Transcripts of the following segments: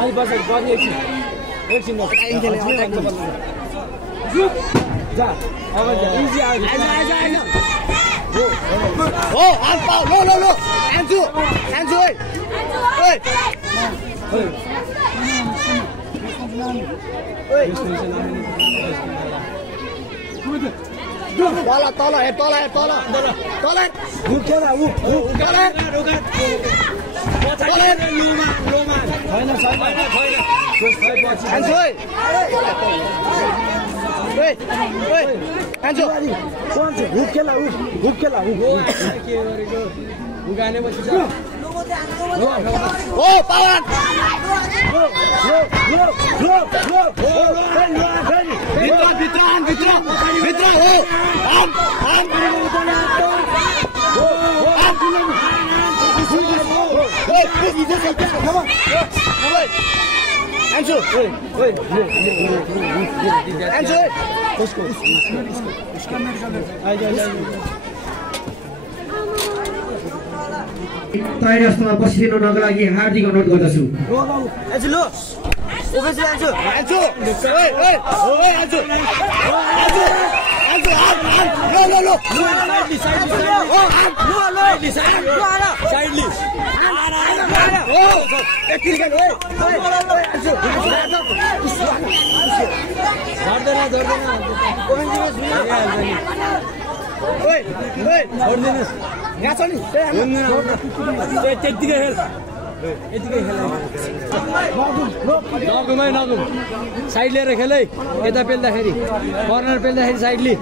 अनि बस गर्ने एकछिन जा अब इजी आइज हो आउट लो आन्जु ओइ तल उकेला तयारीमा बसिदिनुको लागि हार्दिक अनुरोध गर्दछु। साइड लिएर खेल है यता पेल्दाखेरि कर्नर पेल्दाखेरि साइड लि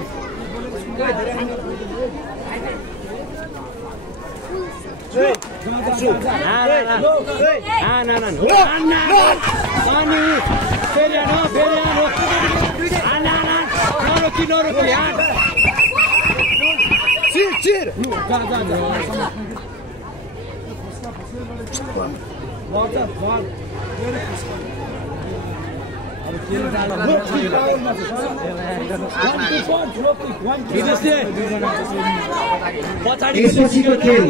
यसपछिको खेल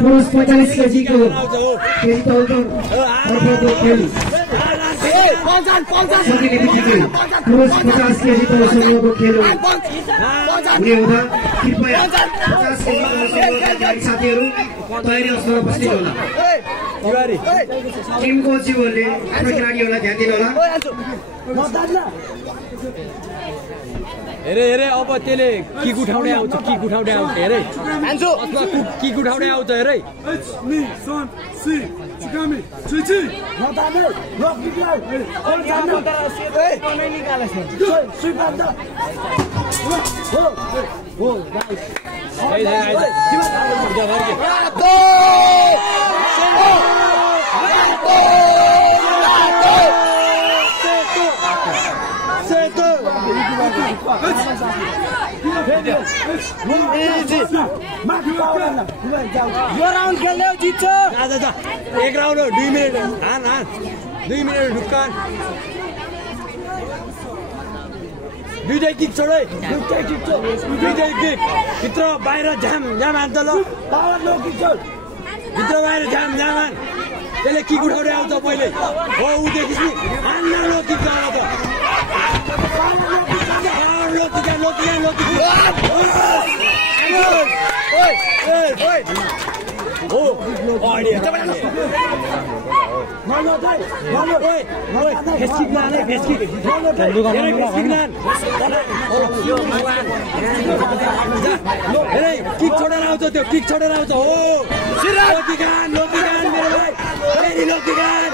पुरुष 45 केजीको खेल पुरुष 50 केजीको समूहको खेल हुने हुँदा कृपया 50 केजीको साथीहरू तयारी अवस्थामा बस्नु होला। टिम कोचहरूले आफ्नो खेलाडीहरूलाई ध्यान दिनु होला। हेरे अब त्यसले किक उठाउने आउँछ हेरे किक उठाउने आउँछ हेरे यो राउन्ड खेल्दै जित्छ। एक राउन्ड हो 2 मिनेट हान 2 मिनेट ढुक्कान दुईटै किक छोडै दुईटै किक भित्र बाहिर झ्याम हान्छ ल भित्र बाहिर झ्याम हान त्यसले किक उठाउँदै आउँछ पहिले हो ऊ देखिस् नि हान्न लो किक आउँछ किक छोडेर आउँछ त्यो किक छोडेर आउँछ हो लोकिगान मेरो भाइ फेरि लोकिगान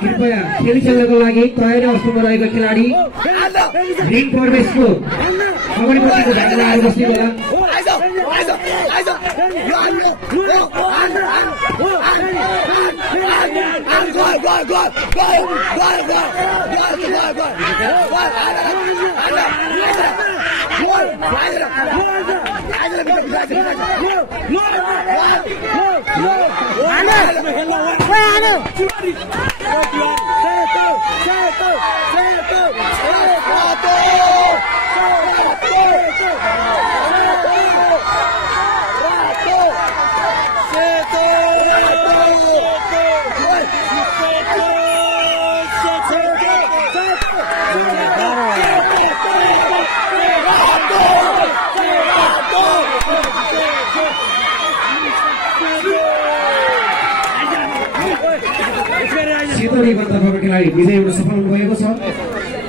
कृपया खेल खेल्नको लागि तयारी अवस्थामा रहेका खेलाडी रिङ प्रवेशको अगाडिपट्टिको भागमा आएर बस्ने बेला सेतो रिबन तर्फबाट खेलाडी विजय हुन सफल हुनुभएको छ।